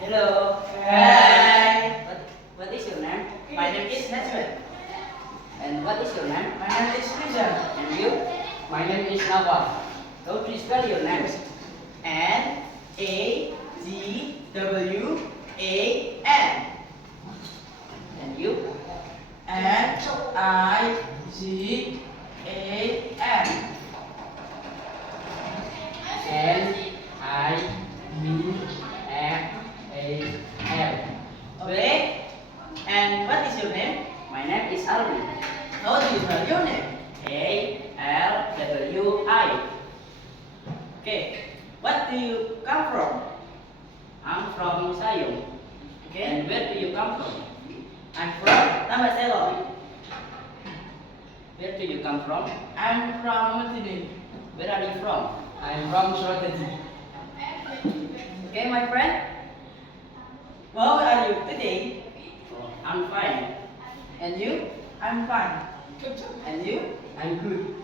Hello. Hi. What is your name? My name is Najman. And what is your name? My name is Rizal. And you? My name is Nawal. So please spell your name. N-A-G-W-A-N. And you? N-I-G-A-N. N-I-V-F-A-L. Okay. And what is your name? My name is Alvin. How do you spell your name? A-L-W-I. Okay. What do you come from? I'm from Sayong. Okay. And where do you come from? I'm from Tambaselo. Where do you come from? I'm from Mutinin. Where are you from? I'm from Suratadi. Okay, my friend. How are you today? Oh, I'm fine. And you? I'm fine. And you? I'm good.